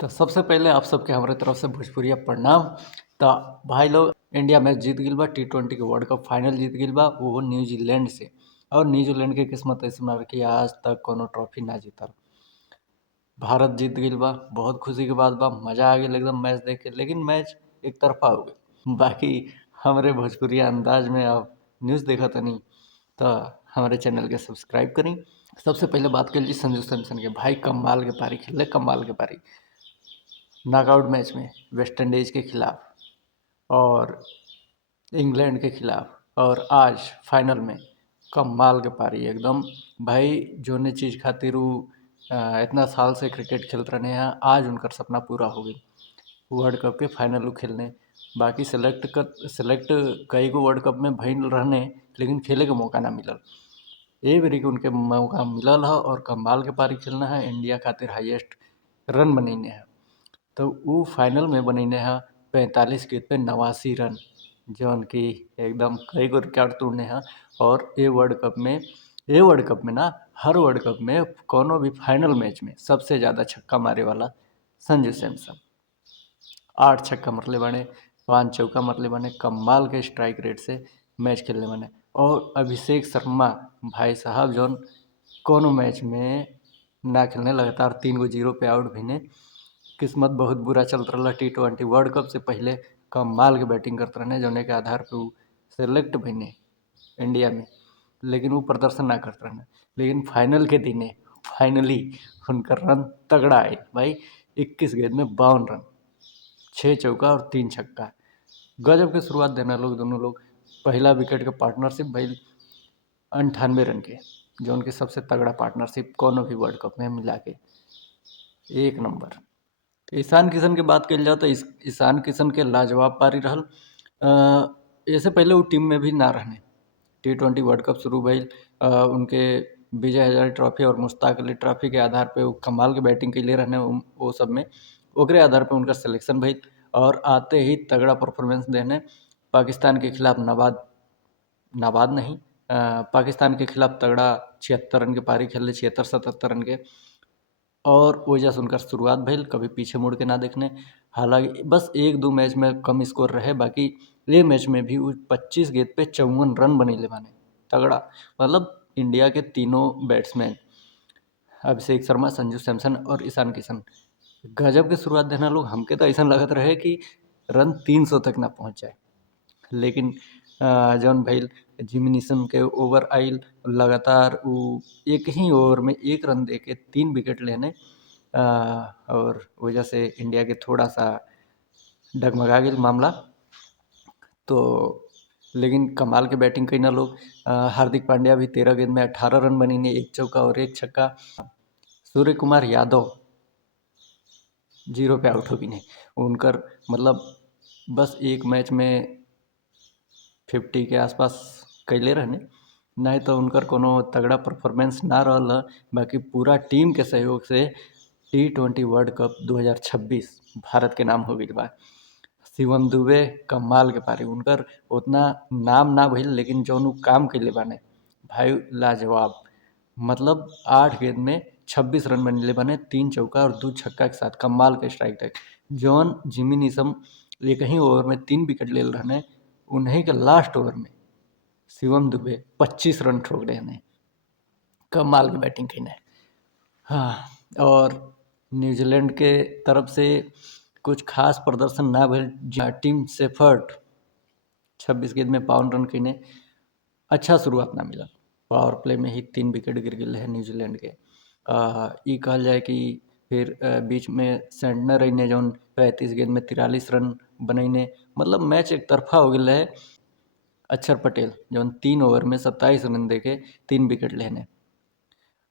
तो सबसे पहले आप सबके हमारे तरफ से भोजपुरिया प्रणाम। तो भाई लोग, इंडिया मैच जीत गइल बा, T20 के वर्ल्ड कप फाइनल जीत गइल बा, वो न्यूजीलैंड से। और न्यूजीलैंड के किस्मत ऐसे बा कि आज तक कोनो ट्रॉफी ना जीतल। भारत जीत गइल बा, बहुत खुशी के बात बा, मजा आ गइल एकदम मैच देख के। लेकिन मैच एक तरफा हो गई। बाकी हमरे भोजपुरिया अंदाज में आप न्यूज़ देखा तनी, तो हमारे चैनल के सब्सक्राइब करी। सबसे पहले बात कर ली संजू सैमसन के। भाई कमाल के पारी खेले, कमाल के पारी। नॉकआउट मैच में वेस्ट इंडीज़ के खिलाफ और इंग्लैंड के खिलाफ, और आज फाइनल में कमाल के पारी एकदम। भाई जोने चीज़ खातिर उ इतना साल से क्रिकेट खेलत रहने हैं, आज उनकर सपना पूरा हो गई वर्ल्ड कप के फाइनल उ खेलने। बाकी सेलेक्ट कई गो वर्ल्ड कप में भइल रहने, लेकिन खेले के मौका ना मिलल। ए बेरी के उनके मौका मिलल है और कमाल के पारी खेलना है। इंडिया खातिर हाईएस्ट रन बनैने हैं। तो उ फाइनल में बनैने हैं 45 गेंद पे 89 रन, जौन कि एकदम कई गो रिकॉर्ड तोड़ने हैं। और ये वर्ल्ड कप में ना, हर वर्ल्ड कप में कोनो भी फाइनल मैच में सबसे ज़्यादा छक्का मारे वाला संजू सैमसन। 8 छक्का मरले बाने, 5 चौका मरले बाने। कमाल के स्ट्राइक रेट से मैच खेलने बाने। और अभिषेक शर्मा भाई साहब, जौन कोनो मैच में ना खेलने, लगातार 3-0 पे आउट भइने। किस्मत बहुत बुरा चलत रहल। T20 वर्ल्ड कप से पहले कमाल के बैटिंग करत रहने, जौने के आधार पे उ सेलेक्ट भइने इंडिया में। लेकिन वो प्रदर्शन ना करत रहने। लेकिन फाइनल के दिने फाइनली उनकर रन तगड़ा आइल भाई। 21 गेंद में 52 रन, 6 चौका और 3 छक्का। गजब के शुरुआत देना लोग दोनों लोग। पहला विकेट के पार्टनरशिप भइल 98 रन के, जो उनके सबसे तगड़ा पार्टनरशिप कोनो भी वर्ल्ड कप में मिला के। एक नंबर। ईशान किशन के बात कइल जाओ तो ईशान किशन के लाजवाब पारी रहल। ऐसे पहले वो टीम में भी ना रहने। T20 वर्ल्ड कप शुरू भइल, उनके विजय हजारे ट्रॉफी और मुश्ताक अली ट्रॉफी के आधार पे वो कमाल के बैटिंग कैले रहने वो सब में। ओकरे आधार पे उनका सिलेक्शन भइल और आते ही तगड़ा परफॉर्मेंस देने। पाकिस्तान के खिलाफ नाबाद नहीं, पाकिस्तान के खिलाफ तगड़ा 76 रन के पारी खेले, 76-77 रन के। और वजह से उनका शुरुआत भइल, कभी पीछे मुड़ के ना देखने। हालांकि बस 1-2 मैच में कम स्कोर रहे, बाकी ये मैच में भी वो 25 गेंद पे 54 रन बनैले बाने। तगड़ा। मतलब इंडिया के तीनों बैट्समैन, अभिषेक शर्मा, संजू सैमसन और ईशान किशन, गजब के शुरुआत देना लोग। हमके तो ऐसा लगत रहे कि रन 300 तक ना पहुँच जाए। लेकिन जौन भइल, जिमी नीशम के ओवर आइल, लगातार उ एक ही ओवर में 1 रन देके 3 विकेट लेने। और वजह से इंडिया के थोड़ा सा डगमगा गेल मामला। तो लेकिन कमाल के बैटिंग कइना लोग। हार्दिक पांड्या भी 13 गेंद में 18 रन बनैने, 1 चौका और 1 छक्का। सूर्य कुमार यादव 0 पे आउट हो गइने। उनकर मतलब बस एक मैच में 50 के आसपास कैले रहने, नहीं तो उनकर कोनो तगड़ा परफॉर्मेंस ना रहल ह। बाकी पूरा टीम के सहयोग से T20 वर्ल्ड कप 2026 भारत के नाम हो गइल बा। शिवम दुबे कमाल के पारी, उनकर उतना नाम ना भइल, लेकिन जौन उ काम कैले बाने भाई लाजवाब। मतलब 8 गेंद में 26 रन बनैले बाने, 3 चौका और 2 छक्का के साथ। कमाल के स्ट्राइक रेट। जौन जिमी नीशम एक ही ओवर में 3 विकेट लेल रहने, उन्हीं के लास्ट ओवर में शिवम दुबे 25 रन ठोक देने। कमाल की बैटिंग कइने। हाँ, और न्यूजीलैंड के तरफ से कुछ खास प्रदर्शन ना भइल। टीम शेफर्ड 26 गेंद में 52 रन कइने, अच्छा शुरुआत ना मिलल। पावर प्ले में ही 3 विकेट गिर गेल है न्यूजीलैंड के। ई कहल जाए कि फिर बीच में सेंटनर अइने, जौन 35 गेंद में 43 रन बनैने। मतलब मैच एक तरफा हो गेल है। अक्षर पटेल जौन 3 ओवर में 27 रन देके 3 विकेट लेने।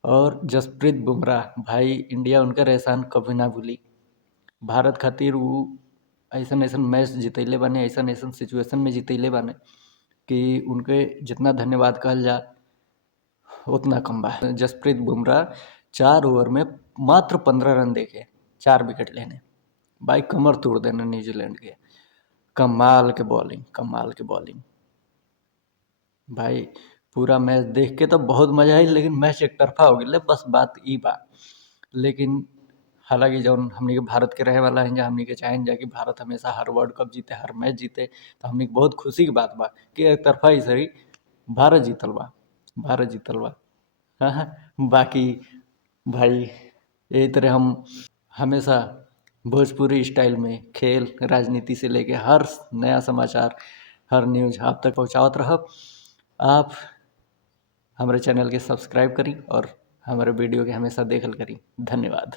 और जसप्रीत बुमराह भाई, इंडिया उनकर एहसान कभी ना भूली। भारत खातिर उ ऐसन ऐसन मैच जितैले बाने, ऐसन ऐसन सिचुएशन में जितैले बाने कि उनके जितना धन्यवाद कहल जा उतना कम बा। जसप्रीत बुमराह 4 ओवर में मात्र 15 रन देके 4 विकेट लेने। भाई कमर तोड़ देने न्यूजीलैंड के। कमाल के बॉलिंग, कमाल के बॉलिंग भाई। पूरा मैच देख के तो बहुत मजा आई, लेकिन मैच एक तरफा हो गई, बस बात ई बा। लेकिन हालांकि जौन हमनी के भारत के रहे वाला हैं, हमनी के चाहें जा कि भारत हमेशा हर वर्ल्ड कप जीते, हर मैच जीते। तो हमनी के बहुत खुशी की बात बा कि एक तरफा ही सही भारत जीतल बा, भारत जीतल बा। हाँ हाँ, बाकी भाई यही तरह हम हमेशा भोजपुरी स्टाइल में खेल, राजनीति से लेके हर नया समाचार, हर न्यूज़ आप तक पहुँचावत रहब। आप हमारे चैनल के सब्सक्राइब करी और हमारे वीडियो के हमेशा देखल करी। धन्यवाद।